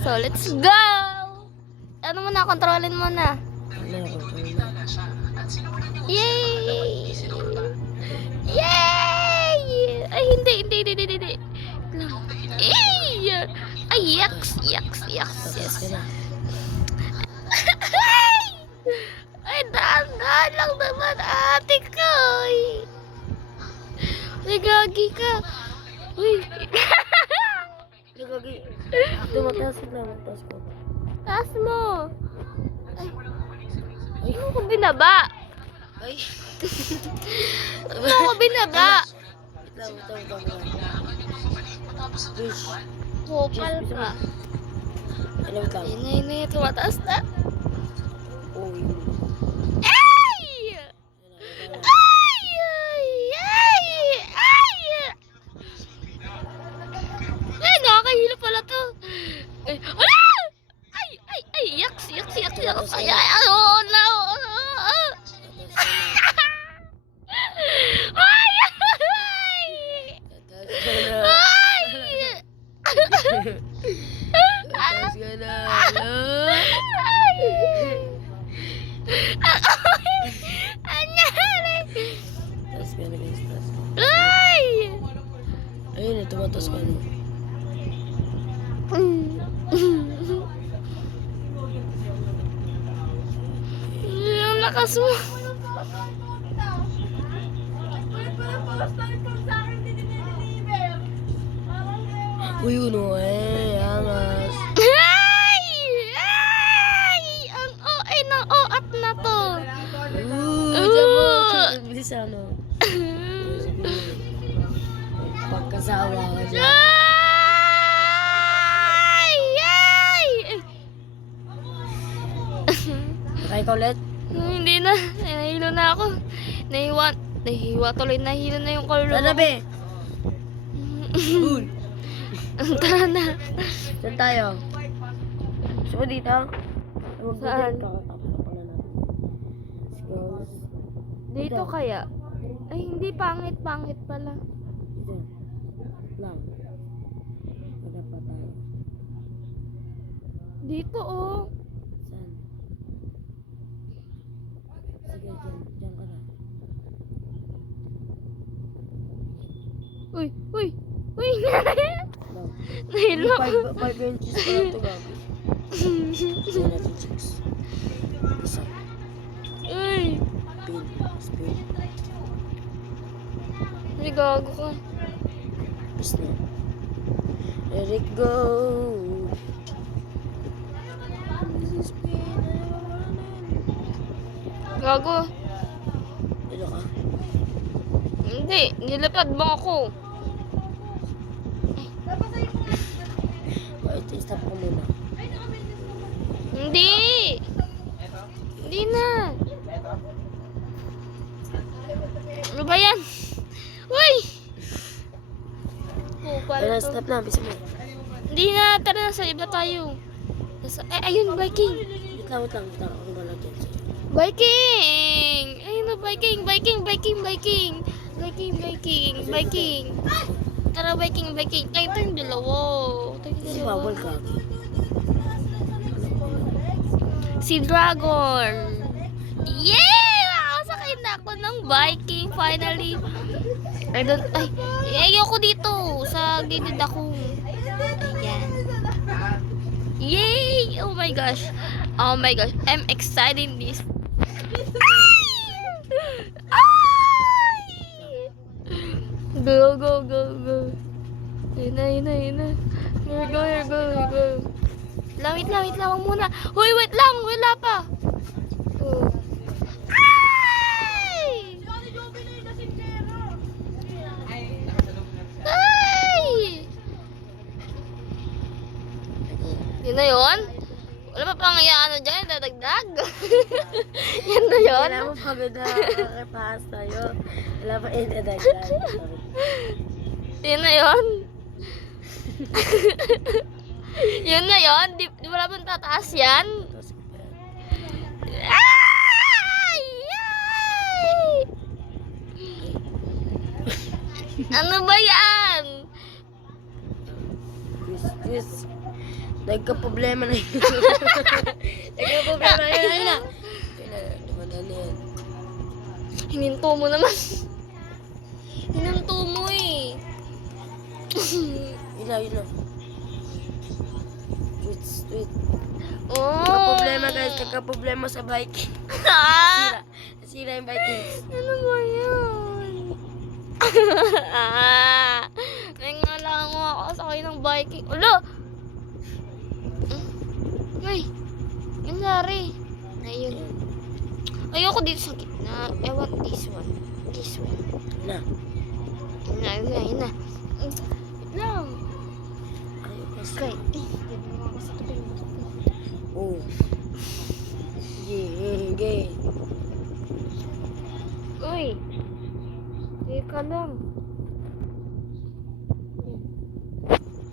So, let's go! Ano mo na, kontrolin mo na. Yay! Yay! Ay, hindi. Ay! Ay, yaks. Yes. Ay, daan lang naman, ate ko. Ay, gagi ka. Uy. Gagi. Tumataas lang. Taas ko. Taas mo. Ay, ano ko binaba? Ay. Ano ko binaba? Wait lang. Fish. Kupal ka. Wait lang. Inay, tumataas na. Uy. Ay! Ay, nakakahilo pala to. Ay, yaks. Ay, oh, no. Ay! Taas ka na. Anyari? Taas ka na guys. Taas ka. Ay! Ayun, tumataas ka na. Yung lakas mo. Uy, uno angas. Ay! Ang OA ng OAT na to. Diyan mo. Bilis ano. Pagkasawa ka dyan. Ay! Nakay ka ulit? Hindi na. Nahihilo na ako. Nahihiwa tuloy. Nahihilo na yung kaluluwa. Sana be? Uy. Tara na. Saan tayo? Gusto mo dito? Saan? Skills. Dito kaya? Ay, hindi. Pangit pala. Dito. Lang. Wala pa tayo. Dito, oh. Saan? Sige, dyan ka na. Uy! Lang. Nahilo ako. 5 inches pa lang ito gabi. Isa natin 6. Isa. Uy! Spin. Ay, gago ka. Is na. Let it go. This is spin. Gago. Ilo ka? Hindi. Nilapad mo ako. Ito, stop ko muna. Hindi na. Ano ba yan? Uy! Pero stop na, bisa mo. Hindi na. Tara na, sa iba tayo. Ayun, biking. Wait lang. Ako wala dyan sa'yo. Biking! Ayun na, biking. Tara, biking. Kayo tayong dalawa. Kasi bawal ka. Si Dragon. Yay! Makakasakay na ako ng biking finally. Ayoko dito. Sa gilid ako. Ayan. Yay! Oh my gosh. I'm excited this. Ay! Go. Yun na. Here go. Wait lang. Wag muna. Hoy, wait lang. Wala pa. Oh. Ay! Yun na yun? Wala pa pang ano dyan, dadagdag. Yan na yun? Wala mo pagod na kakipaas tayo. Wala pa inadagdag. Yun na yun? Yun na yun? Di wala pang tataas yan? Ay! Ano ba yan? This Nagka-problema na yun. Nagka-problema na yun. Ayun na. Dumadaan na yan. Hininto mo naman. Hininto mo eh. Yun na. Sweet. Oh. Nagka-problema guys. Nagka-problema sa bike. Ah! Nasira yung bike. Ano ba yun? Nangala mo ako sa kayo ng biking. Ulo! Ay! Nangyari. Ayun. Ayoko dito sa gitna. I want this one. This one. Na. Yun na. Wait lang. Ayaw kasi. Okay. Yan mo ako sa tabi mo. Oh. Sige. Uy! Teka lang.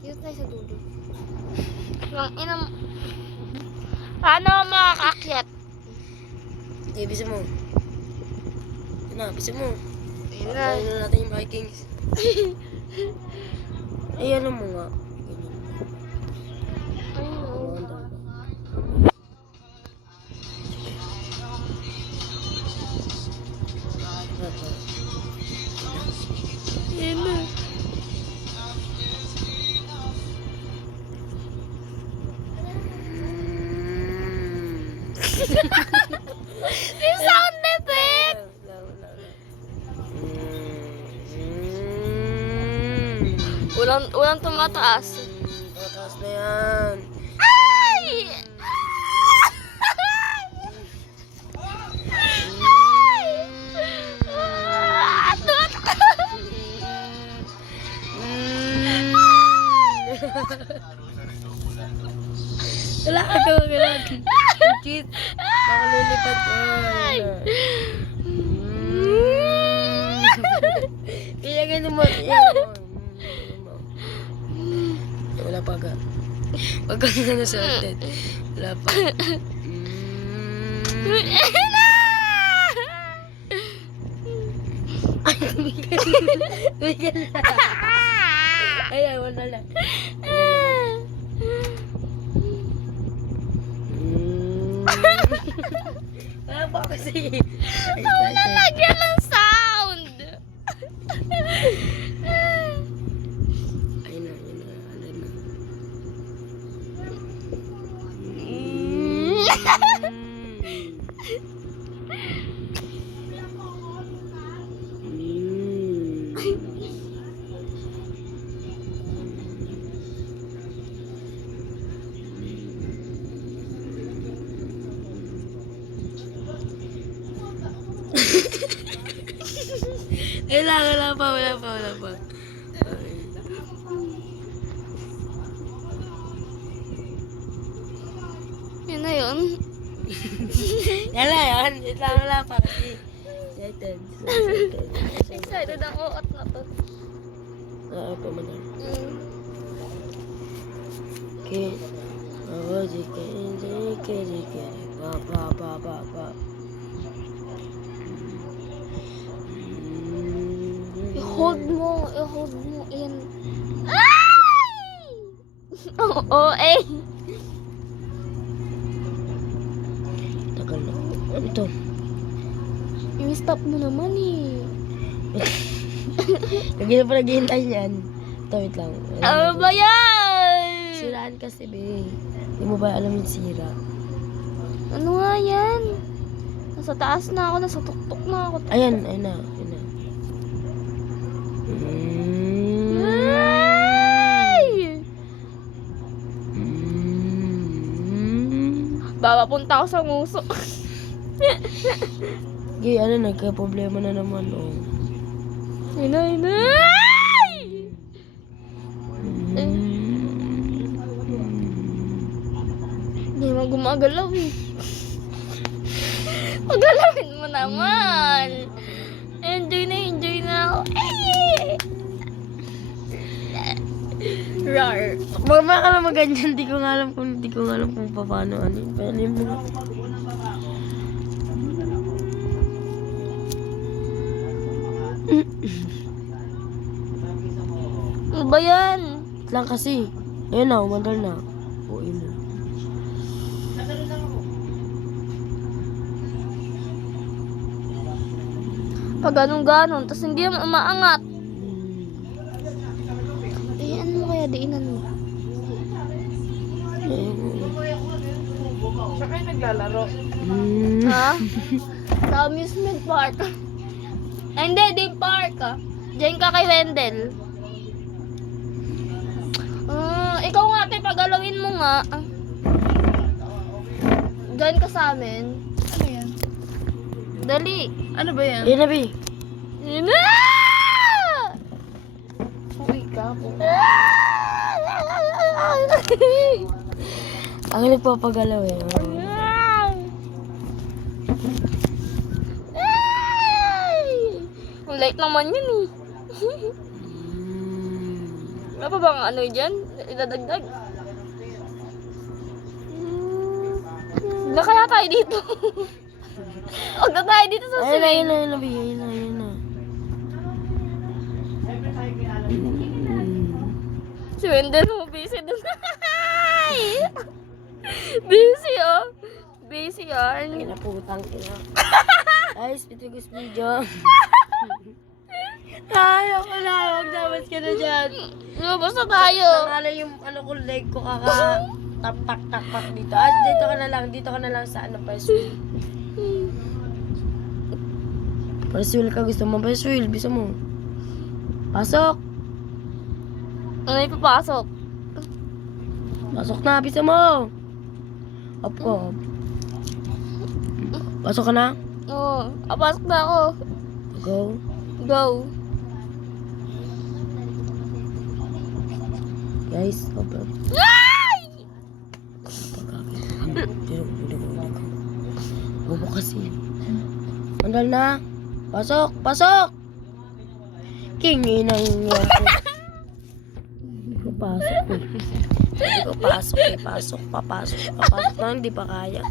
Dito tayo sa dulo. Yung inam... Paano ako makakakyat? Okay, bisa mo. Yun na, bisa mo. Ayun na. Ayun na natin yung Vikings. Ay, ano mo nga. Ayun. Ayun na. Yung sound effect! Walang tumataas. Tataas na yan. Ay! Wala ka gawin. Cheat. Makalilipat ko. Kaya ganun mo. Wala pa ka. Wag ka na nasorted. Wala pa. Ay, wala lang. Wala pa kasi. Wala lagyan ng sound. Ayun na. Ano na. Wala pa. Yun na yun. Yan. Wala pa kasi. Excited. Excited ako at na to. Oo, pumadal. Okay. Oh, jike. Pa. I-hold mo. Yan. Ay! Oo, eh. Tagal na. Ano ito? I-stop mo naman eh. Lagi na pa naghihintay niyan. Ito, wait lang. Ano ba yan? Siraan kasi, be. Hindi mo ba alam yung sira? Ano nga yan? Nasa taas na ako, nasa tuktok na ako. Ayan na. Ay! Papapunta ako sa nguso. Gay, nagka-problema na naman, oh. Ay! Hindi mo gumagalaw eh. Pagalawin mo naman. Enjoy na ako. Ay! Rar. Mama ka naman ganyan, di ko nga alam kung paano, paano yung mga... Ano ba yan? Lang kasi. Ayun na, umagal na. Uy mo. Pag ganun-ganon, tapos hindi naman umaangat. Eh, ano mo kaya diinan mo? Siya kayo naglalaro. Ha? Sa amusement park. Ay, hindi, di park Diyan ka kay Wendell. Ikaw nga, te, pagalawin mo nga. Diyan ka sa amin. Ano yan? Dali. Ano ba yan? Ayun na, Bi. Yun na! Uy ka po. Ang nagpapagalaw eh. Ang light naman yun eh. Wala pa bang ano dyan? Idadagdag? Wala kaya tayo dito. Huwag na tayo dito sa Ayun na, swing. ayun na, ayun na, Bi. Ayun na, ayun na. Si Wendell mo, busy dun. Busy oh. Busy oh. Kinaputang ina. Guys, pitugos video. Tayo ko na, huwag dapat ka na dyan. Lumabas na tayo. Nakala yung ano ko, leg ko tapak dito. Dito ka na lang sa ano, press wheel. Press wheel ka, gusto mo press wheel, bisa mo. Pasok! Ano yung papasok? Pasok na, bisa mo! Up ko. Pasok ka na? Oo. Papasok na ako. Go. Go. Guys, open. Ay! Hindi ko. Bobo kasi. Andal na. Pasok! Pasok! Kingin ang yan. Hindi ko pasok eh. Hindi ko pasok eh. Papasok na. Hindi pa kaya.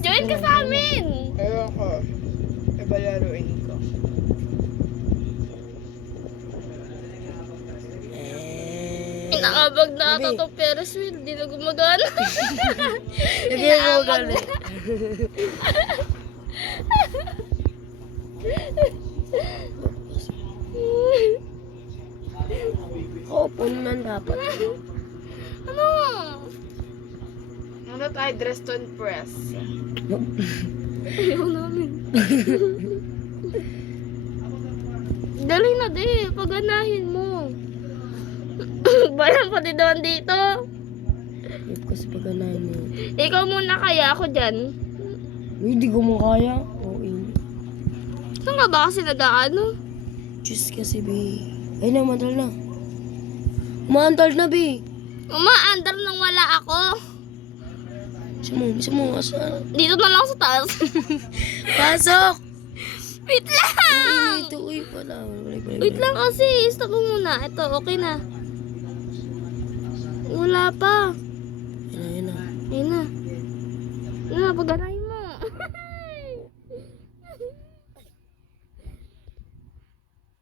Join ka sa amin! Ewan ko. Ibalaruin ko. Inakabag na ata to Ferris wheel. Di na gumagana. Hindi mo galit. Opo naman dapat. Ano? Ano tayo? Dress to impress. Ayaw namin. Dali na di. Paganahin mo. Bayan pati doon dito. Ip kasi paganahin mo. Ikaw muna kaya ako dyan. Hindi ko mo kaya. Oo, Saan ka ba kasi nag-ano? Diyos kasi, Bi. Ay na, mandal na. Mandal na, Bi. Umaandar nang wala ako. Bisa mo, asa? Dito na lang sa taas. Pasok! Wait lang! Ito, uy, pala. Wait lang kasi. Stop mo muna. Ito, okay na. Wala pa. Yan na. Ayun na. Ayun na, pag-anahin mo.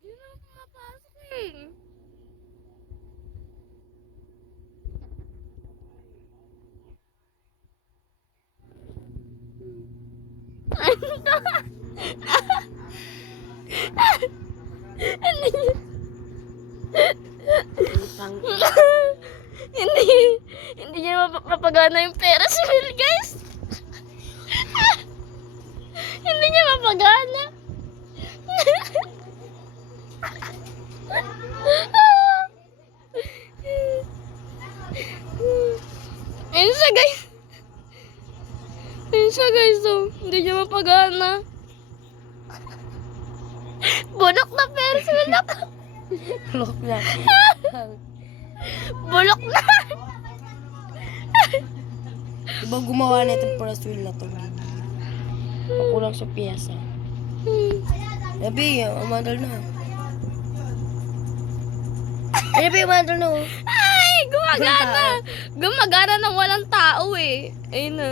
Yun na pumapasok eh. Hindi niya mapapagana yung Ferris wheel, guys. Hindi niya mapagana. Ayun siya, guys. Ayun siya, guys. Oh. Hindi niya mapagana. Bulok na Ferris wheel na. Lock na. Bulok na. Diba gumawa na itong press wheel na to? Makulang sa piyesa. Yabi, umandal na. Ay, Yabi, umandal na. Oh. Ay, gumagana. Gumagana nang walang tao eh. Ayun na.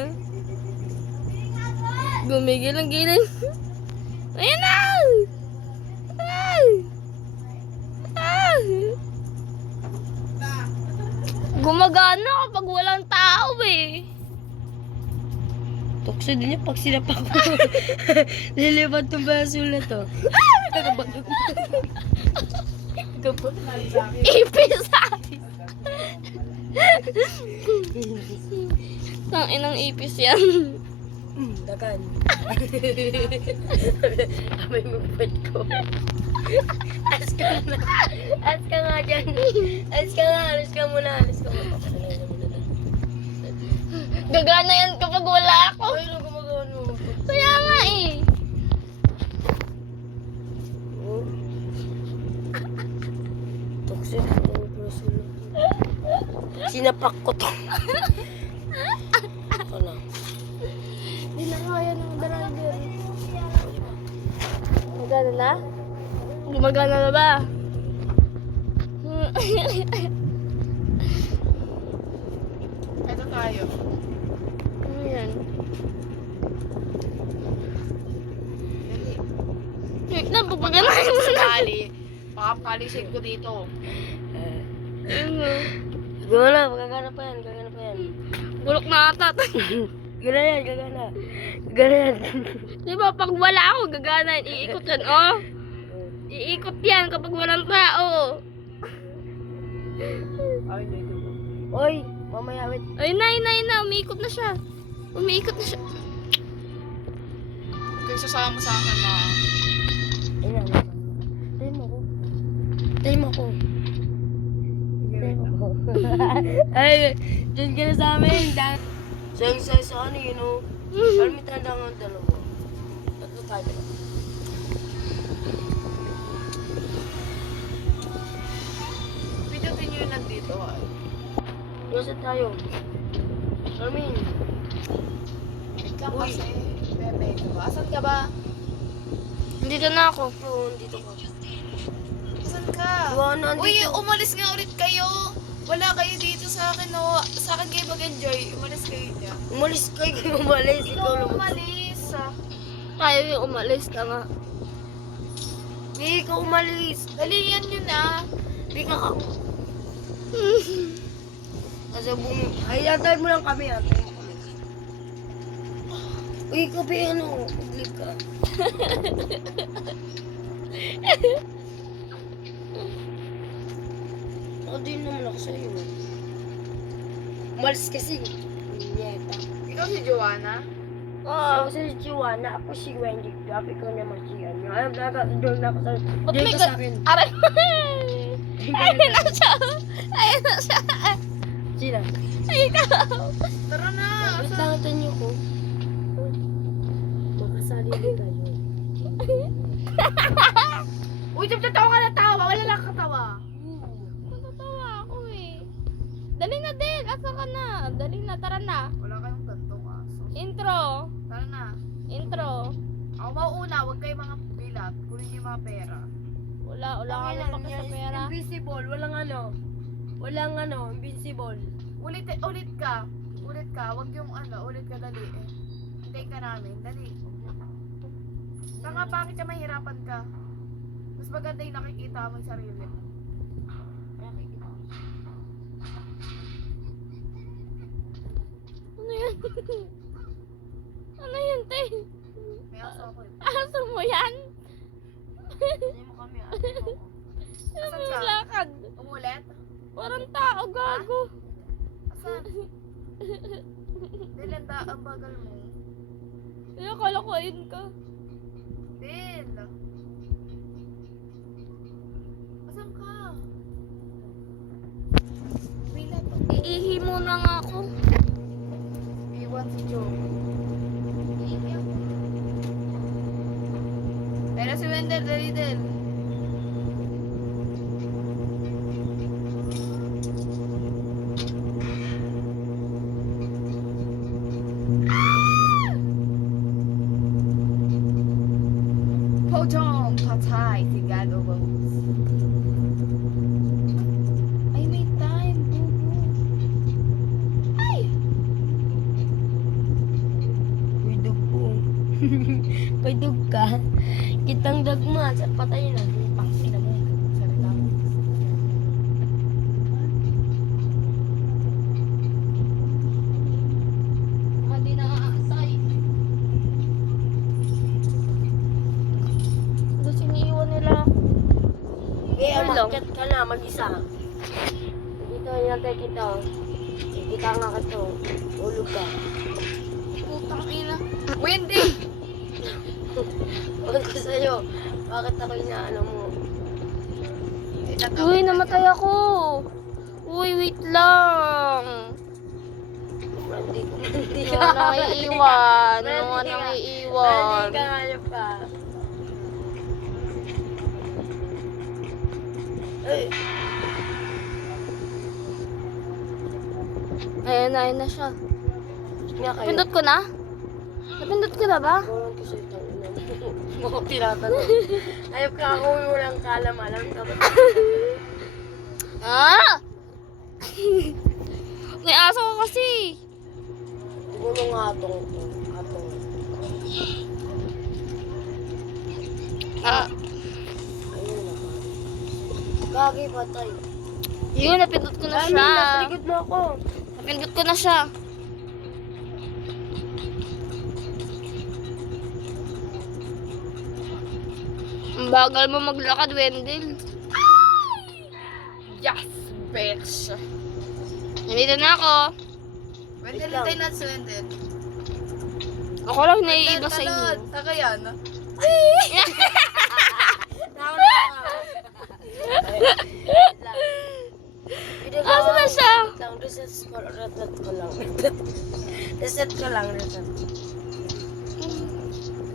Gumigil ang giling. Ayun na. gagana kapag walang tao eh. Tukso din yung pag sinapak ko. Lilipat yung baso na to. Ipis Tangin ng ipis yan. Dakan. Abay mo pwet ko. As ka na. As ka nga dyan. As ka nga. Alis ka muna. Alis ka muna. Gagana yan kapag wala ako. Ay, ano gumagawa no? Kaya nga eh. Tukso. Sinapak ko to. Ako na. Hindi na kaya ng driver. Gumagana na? Gumagana na ba? Ito tayo. Ano yan? Dali. Wait lang, papaganahin mo na. Kali. Pakapalisin ko dito. Ayun nga. Gagana. Gagana pa yan. Gagana pa yan. Bulok na ata. Gagana yan. Gagana. Gagana yan. Di ba, pag wala ako, gagana yan. Iikot yan, oh. Iikot yan kapag walang tao. Ay, hindi ko. Oy, mamaya wait. Ayun na, ayun na, ayun na. Umiikot na siya. Umiikot na siya. Kaya sasama sa akin, ma. Ayun na. Tayo mo ko. Tayo mo ko. Tayo mo ko. Ay, dyan ka na sa amin. Sayang-sayang sa ano, you know. Parang may tanda nga ang dalawa. Tatlo tayo. Video din yun nandito, ay. Diyosa tayo. Armin. Wait lang kasi. Bebe, ka ba? Asan ka ba? Nandito na ako. Oo, dito ka. Asan ka? Wala, nandito. Uy, umalis nga ulit kayo. Wala kayo dito sa akin, no? Sa akin kayo mag-enjoy. Umalis kayo dyan. Umalis kayo kung umalis. Ikaw lang. umalis. Tayo yung umalis ka nga. Hindi ka umalis. Dali yan yun, ah. Hindi ka ka. Kasi ay, antayin mo lang kami. Antayin mo kami. Uy, kape ano. Paglig ka. Ako din naman ako sa'yo. Umalis kasi. Nyeta. Ikaw si Joanna? Ako si Joanna, ako si Wendy. Dapat ko naman si ano. Ayaw na doon ako sa... Ba't Doon may ka sa akin. Aray! Ayun na siya! Ayun na siya! Sila. Ikaw! Tara na! Wait lang, ito niyo ko. Makasali din kayo. Uy, tawa ka na tawa. Wala lang katawa. Natatawa ako eh. Dali na din! Asa ka na? Dali na, tara na. Wala kayong gantong aso. Intro! Tara na. Intro! Ako mauuna. Huwag kayo mga bilat. Kunin niyo yung mga pera. Wala ka na pa sa pera. Invisible, walang ano. Walang ano, invincible. Ulit ka. Ulit ka. Huwag yung ano. Ulit ka, dali eh. Hintayin ka namin. Dali. Tanga, bakit ka mahirapan ka? Mas maganda yung nakikita mo yung sarili mo. Ano yan? Ano yan, te? May aso ako eh. Aso mo yan? Hindi mo kami ano. Ano Asan yung ka? lakad? Umulit? Parang tao, gago. Asan? Dilanda ang bagal mo. Kaya kalakuin ka. Dil. Asan ka? Bilat ako. Iihi muna nga ako. Iwan si Joe. Iiyak. Pero si Wendell, dali din. Pojong, patay, sigado, bones. Ay, may time, bubu. Ay! Uy, dug po. Kay dug ka. Kitang dagma. Sa patay na. Pangsi na mo. Salita mo. Hindi, Ano lang? umakyat ka na, mag-isa. Dito, hinatay kita. Kita nga ka to. Ulog ka. Putang ina. Wendy! Huwag ko sa'yo. Bakit ako inaano mo? Uy, namatay ako. Uy, wait lang. Hindi Ano nga nang iiwan? Ano nga nang iiwan? Hindi ka hayop ka. Ay, Ayun na siya. nga kayo. Pindot ko na? Napindot ko na ba? Gawin ko sa'yo itong ina mo. Mga tinatanong. Hayop ka ako, walang kalam-alam. Dapat Ah! May aso ko kasi. siguro nga atong. Ah, Ayun na. Gagi, patay. yun, napindot ko na Dami, siya. nasa likod mo ako. Napindot ko na siya. Ang bagal mo maglakad, Wendell. Yes, bitch! Nandito na ako. Wendell, Wait lang. hintay na si Wendell. Ako lang naiiba sa inyo. Taka yan. Asa na siya? Reset ko lang. Reset ko lang.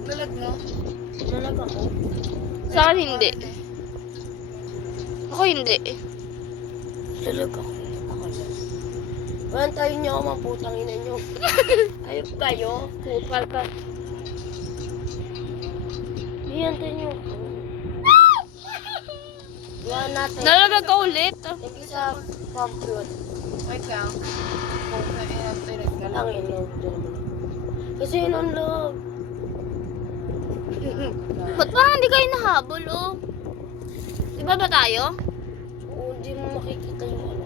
Dalag mo. Nalag ako. Sa akin hindi. Ako hindi. Nalag ako. Bantayin niyo ako, maputang ina niyo. Ayop kayo. Kupal ka. Hiyantayin niyo ako. Gawa natin. Nalagag ka ulit. Thank you sa compute. Wait lang. Putang ina, dalag ka lang. Lang ilog. Kasi yun ang log. Ba't parang hindi kayo nahabol, oh? Diba ba tayo? Oo, hindi mo makikita yung ano.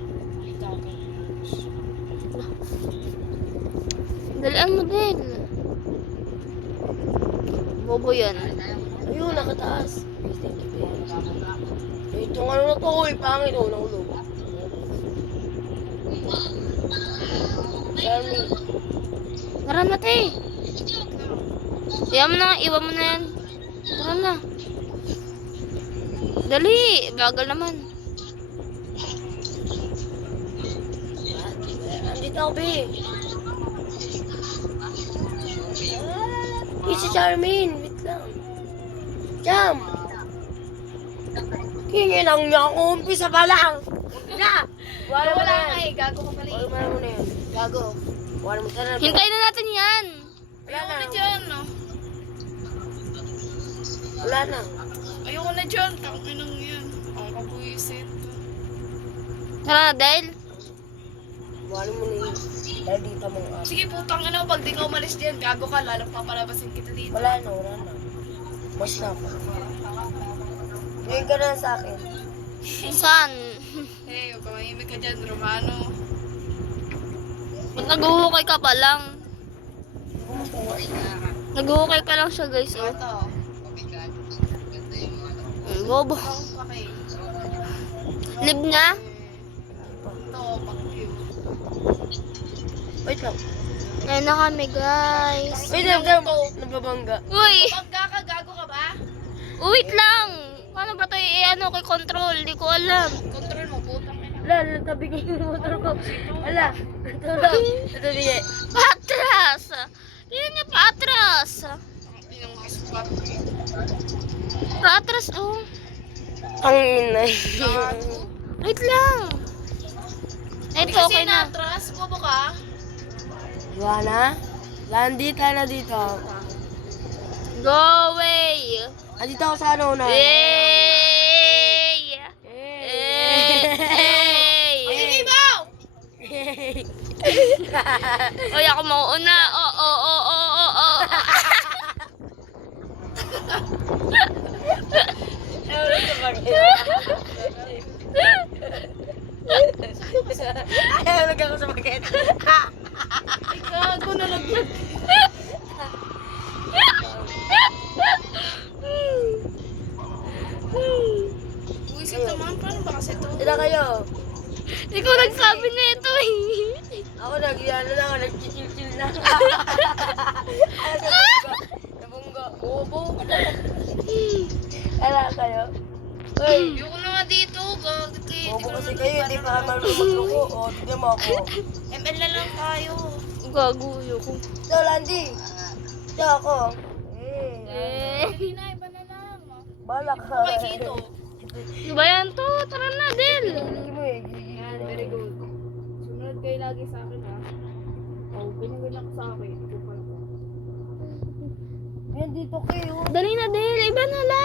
Dalian mo din. Bobo yan. Ayun, nakataas. Itong ano na to, uy, pangit oh, nahulog. Charmy. Tara na, te. Iwan mo na, iwan mo na yan. Tara na. Dali, bagal naman. Andito ako, be. Si Charmaine, wait lang. Jam! Kingin lang niya ako, umpisa pa lang. Na! Wala mo na Wala yan. nga eh, gago ka pala eh. Wala mo na yan. Gago. Wala mo na. Hintayin na natin yan. Ayoko na dyan, no? Wala na. Ayoko na dyan, tangin lang yan. Ang kabuisit. Tara na, dahil. Wala mo na yun. Dahil dito mong Sige, putang ina, pag di ka umalis dyan, gago ka, lalong papalabasin kita dito. Wala na. Mas na ako. Ngayon ka na sa akin. Saan? Hey, huwag ka mahimik ka dyan, Romano. Ba't naghuhukay ka pa lang? Naghuhukay ka lang siya, guys, oh. Ito. Bobo. Ako pa kay. Live na? Ito, pakyo. Wait lang. Ngayon na kami, guys. Wait lang. Nababangga. Uy! Pagka ka, gago ka ba? Wait lang! Paano ba ito i-ano kay control? Di ko alam. Control mo, putang ina. Wala, natabigay yung motor ko. Wala. Ito lang. Natabigay. Patras! Tingnan niya, patras! Ang inang mga spot. Patras, oh. Ang inay. Gago. Wait lang. Ito, Kasi okay na. natras, bobo ka. Wala na? Landita na dito. Go away! Andito ako sa ano na. Yay! Hey! Sige, Bao! Oy, ako mauuna. Oo. Ayaw ako sa paket. Gago na lang. Buisit naman Sila kayo. Ikaw nagsabi na ito eh. Ako nag-iano lang, nag-chill-chill na. Nabunggo. Bobo ka na. Kala kayo. Uy, Ayoko na nga dito. Gagit kayo. bobo kasi kayo, hindi pa kayo marunong magluko. O, tignan mo ako. ML na lang tayo. Gaguyo ko. So, Landy. Siya ako. Hindi na, iba na lang. Balak ka. Okay dito. Ano ba yan to? Tara na, Del. Gigi mo eh. Yan, very good. Sunod kayo lagi sa akin ha. Oh, ganyan-ganyan ka sa akin. Ito pa. Yan dito kayo. Dali na, Del. Iba na lang.